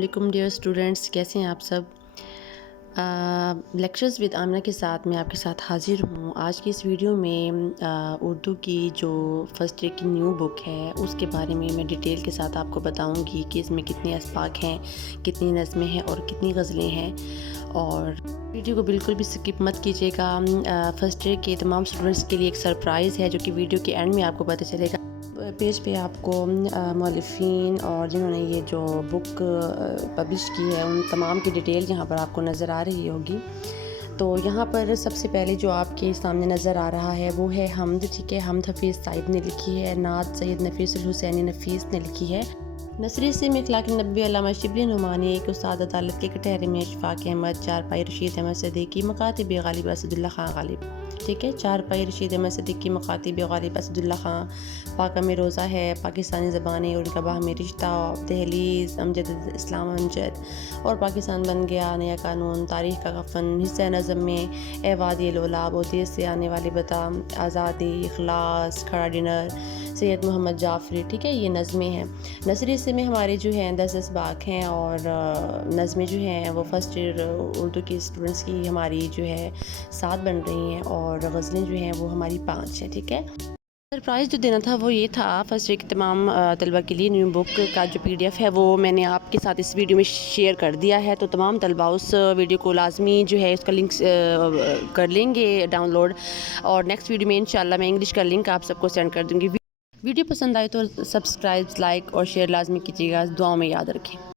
علیکم dear students, کیسے ہیں آپ سب؟ لیکچرز ود آمنہ کے ساتھ میں آپ کے ساتھ حاضر ہوں۔ آج کی اس ویڈیو میں اردو کی جو فرسٹ ایئر کی نیو بک ہے اس کے بارے میں ڈیٹیل کے ساتھ آپ کو بتاؤں گی کہ اس میں کتنے اسباق ہیں، کتنی نظمیں ہیں اور کتنی غزلیں ہیں، اور ویڈیو کو بالکل بھی سکپ مت کیجیے گا۔ فرسٹ ایئر کے تمام اسٹوڈنٹس کے لیے ایک سرپرائز ہے جو کہ ویڈیو کے اینڈ میں آپ کو پتہ چلے گا۔ پیج پہ آپ کو مؤلفین اور جنہوں نے یہ جو بک پبلش کی ہے ان تمام کی ڈیٹیل یہاں پر آپ کو نظر آ رہی ہوگی۔ تو یہاں پر سب سے پہلے جو آپ کے سامنے نظر آ رہا ہے وہ ہے حمد، ٹھیک ہے۔ حمد حفیظ صاحب نے لکھی ہے، نعت سید نفیس الحسینی نفیس نے لکھی ہے۔ نثری سے میں اخلاق نبی علامہ شبلی نعمانی، ایک استاد عدالت کے کٹہرے میں اشفاق احمد، چارپائی رشید احمد صدیقی، مکاتب غالب اسد اللہ خان غالب، ٹھیک ہے۔ چارپائی رشید احمد صدیقی، مکاتب غالب اسد اللہ خان، پاکہ میں روزہ ہے، پاکستانی زبانیں اور ان کا باہمی رشتہ، دہلیز، امجد اسلام امجد، اور پاکستان بن گیا، نیا قانون، تاریخ کا کفن، حصہ نظم میں اے وادی الولا، بودیس سے آنے والی بتا، آزادی، اخلاص، کھڑا ڈنر، سید محمد جعفری، ٹھیک ہے۔ یہ نظمیں ہیں۔ نثری سے میں ہمارے جو ہیں 10 اسباق ہیں، اور نظمیں جو ہیں وہ فرسٹ ایئر اردو کی اسٹوڈنٹس کی ہماری جو ہے 7 بن رہی ہیں، اور غزلیں جو ہیں وہ ہماری 5 ہیں، ٹھیک ہے۔ سرپرائز جو دینا تھا وہ یہ تھا فرسٹ ایئر کے تمام طلبہ کے لیے، نیو بک کا جو PDF ہے وہ میں نے آپ کے ساتھ اس ویڈیو میں شیئر کر دیا ہے، تو تمام طلبہ اس ویڈیو کو لازمی جو ہے اس کا لنک کر لیں گے ڈاؤن لوڈ، اور نیکسٹ ویڈیو میں انشاءاللہ میں انگلش کا لنک آپ سب کو سینڈ کر دوں گی۔ ویڈیو پسند آئے تو سبسکرائب، لائک اور شیئر لازمی کیجیے گا، دعاؤں میں یاد رکھیں۔